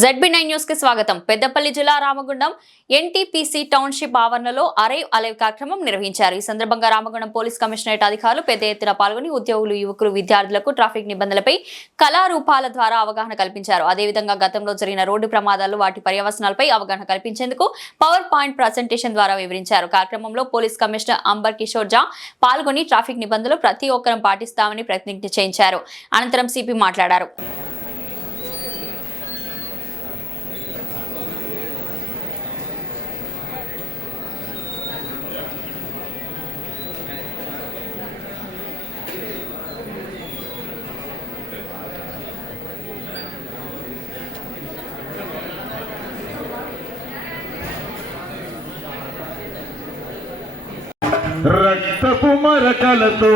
ZB nine న్యూస్కి స్వాగతం. పెద్దపల్లి జిల్లా రామగుండం ఎన్టీపీసీ టౌన్షిప్ ఆవరణలో అరైవ్ అలైవ్ కార్యక్రమం నిర్వహించారు. ఈ సందర్భంగా రామగుండం పోలీస్ కమిషనరేట్ అధికారులు పెద్ద ఎత్తున పాల్గొని ఉద్యోగులు యువకులు విద్యార్థులకు ట్రాఫిక్ నిబంధనలపై కళారూపాల ద్వారా అవగాహన కల్పించారు. అదేవిధంగా గతంలో జరిగిన రోడ్డు ప్రమాదాలు వాటి పర్యవసనాలపై అవగాహన కల్పించేందుకు పవర్ పాయింట్ ప్రజెంటేషన్ ద్వారా వివరించారు. కార్యక్రమంలో పోలీస్ కమిషనర్ అంబర్ కిషోర్ జా పాల్గొని ట్రాఫిక్ నిబంధనలు ప్రతి ఒక్కరం పాటిస్తామని ప్రతిజ్ఞ చేయించారు. అనంతరం సిపి మాట్లాడారు. రక్తపు మరకలతో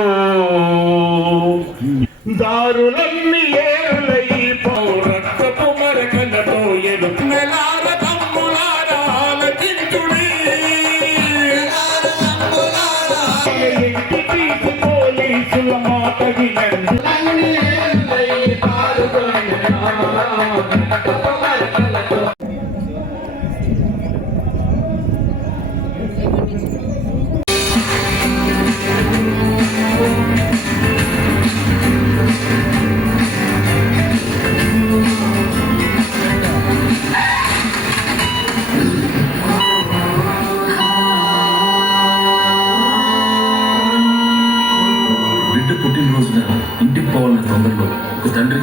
దారులన్నీ ఏరులై పౌ రక్తపు మరకలతో ఎదుగు నెలార తమ్ములార ఆలకించుడి ఇంటి తీసి పోలీసుల మాట వినండి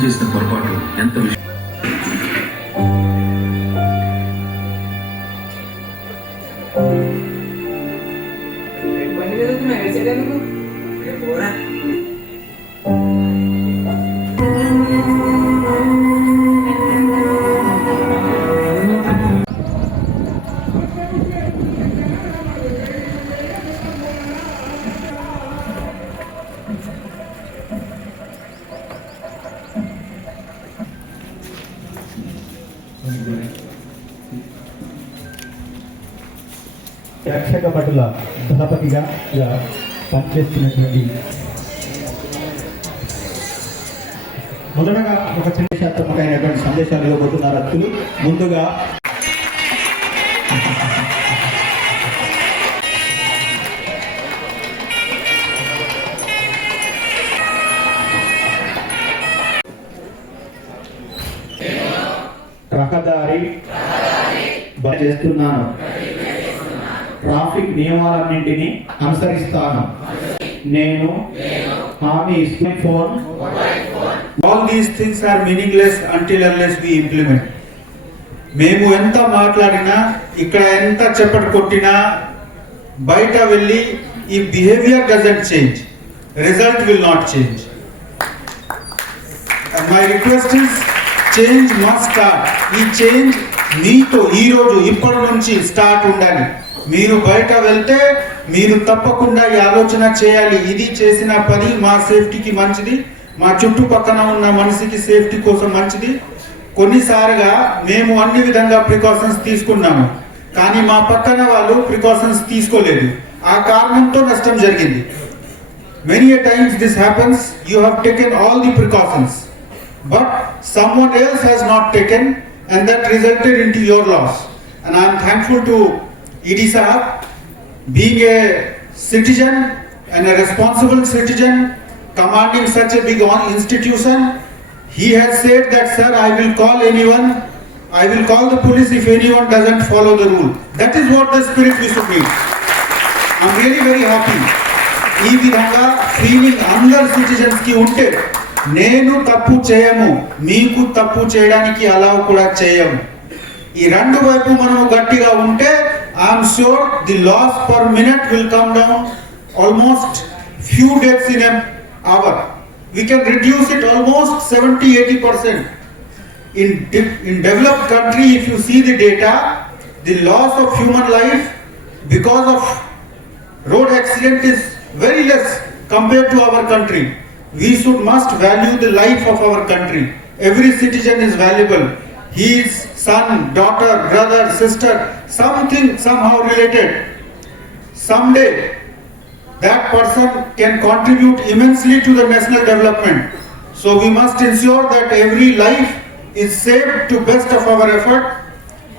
చేసిన పొరపాటు ఎంత విషయం బండి చదువుతున్నా రక్షక భటుల దళపతిగా ఇలా పనిచేస్తున్నటువంటి మొదటగా ఒక సందేశాత్మకమైనటువంటి సందేశాలు ఇవ్వబోతున్నారు అత్తులు ముందుగా రహదారి చేస్తున్నాను. ట్రాఫిక్ నియమాలన్నింటినీ అనుసరిస్తాను. నేను హామీ ఇస్తే phone. All these things are meaningless until unless we implement మేము ఎంత మాట్లాడినా ఇక్కడ ఎంత చెప్పటి కొట్టినా బయట వెళ్ళి ఈ behaviour doesn't change result will not change my request is change must start ఈ చేంజ్ మీతో ఈరోజు ఇప్పటి నుంచి స్టార్ట్ ఉండాలి. మీరు బయట వెళ్తే మీరు తప్పకుండా ఈ ఆలోచన చేయాలి. ఇది చేసిన పని మా సేఫ్టీకి మంచిది. మా చుట్టుపక్కన ఉన్న మనిషికి సేఫ్టీ కోసం మంచిది. కొన్నిసారిగా మేము అన్ని విధంగా ప్రికాషన్స్ తీసుకున్నాము. కానీ మా పక్కన వాళ్ళు ప్రికాషన్స్ తీసుకోలేదు. ఆ కారణంతో నష్టం జరిగింది. Many times this happens you have taken all the precautions but but someone else has not taken and that resulted into your loss. And I am thankful to ED Sahab, being a citizen and a responsible citizen, commanding such a big on- institution, he has said that, sir, I will call anyone, I will call the police if anyone doesn't follow the rule. That is what the spirit we should need. I'm really very happy. ఈ విధంగా feeling అందరు సిటిజన్స్కి ఉంటే నేను తప్పు చేయము మీకు తప్పు చేయడానికి అలా కూడా చేయము ఈ రెండు వైపు మనం గట్టిగా ఉంటే I am sure the loss per minute will come down almost few deaths in an hour. We can reduce it almost 70-80%. In, in developed country, if you see the data, the loss of human life because of road accident is very less compared to our country. We should must value the life of our country. Every citizen is valuable. He is son daughter brother sister something somehow related someday that person can contribute immensely to the national development. So we must ensure that every life is saved to best of our effort.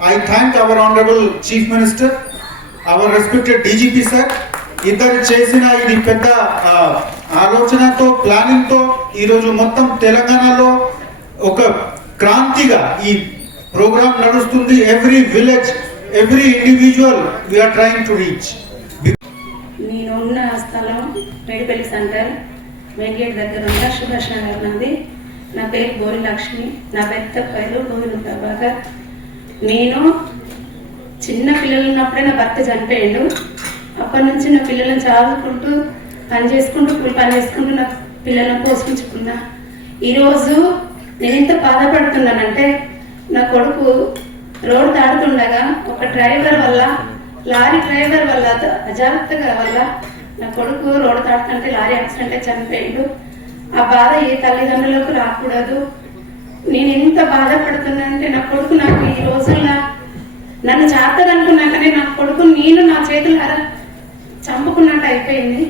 I thank our Honorable Chief Minister, our respected DGP sir. ఇద్దరు చేసిన ఇది పెద్ద ఆ, ఆలోచనతో ప్లానింగ్తో ఈరోజు మొత్తం తెలంగాణలో ఒక క్రాంతిగా ఈ ప్రోగ్రామ్ నడుస్తుంది every village every individual we are trying to reach నేను ఉన్న స్థలం మేడిపల్లి సెంటర్ మెయిన్ గేట్ దగ్గర ఉన్న సుభాష్ నగర్ ఉంది నా పేరు బోరి లక్ష్మి. నా పెద్ద పేరు గోవింద ప్రభాకర్. నేను చిన్న పిల్లలు ఉన్నప్పుడే నా భర్త చనిపోయాడు. అప్పటి నుంచి నా పిల్లలను చదువుకుంటూ పని చేసుకుంటూ పని చేసుకుంటూ నా పిల్లలను పోషించుకున్నా. ఈరోజు నేను ఎంత బాధపడుతున్నానంటే కొడుకు రోడ్డు దాటుతుండగా ఒక డ్రైవర్ వల్ల లారీ డ్రైవర్ వల్ల అజాగ్రత్తగా వల్ల నా కొడుకు రోడ్డు దాటుతుంటే లారీ యాక్సిడెంట్ చనిపోయాడు. ఆ బాధ ఏ తల్లిదండ్రులకు రాకూడదు. నేను ఎంత బాధపడుతున్నా అంటే నా కొడుకు నాకు ఈ రోజుల్లో నన్ను చేస్తాడనుకున్నాకనే నా కొడుకు నేను నా చేతులారా చంపుకున్నట్టు అయిపోయింది.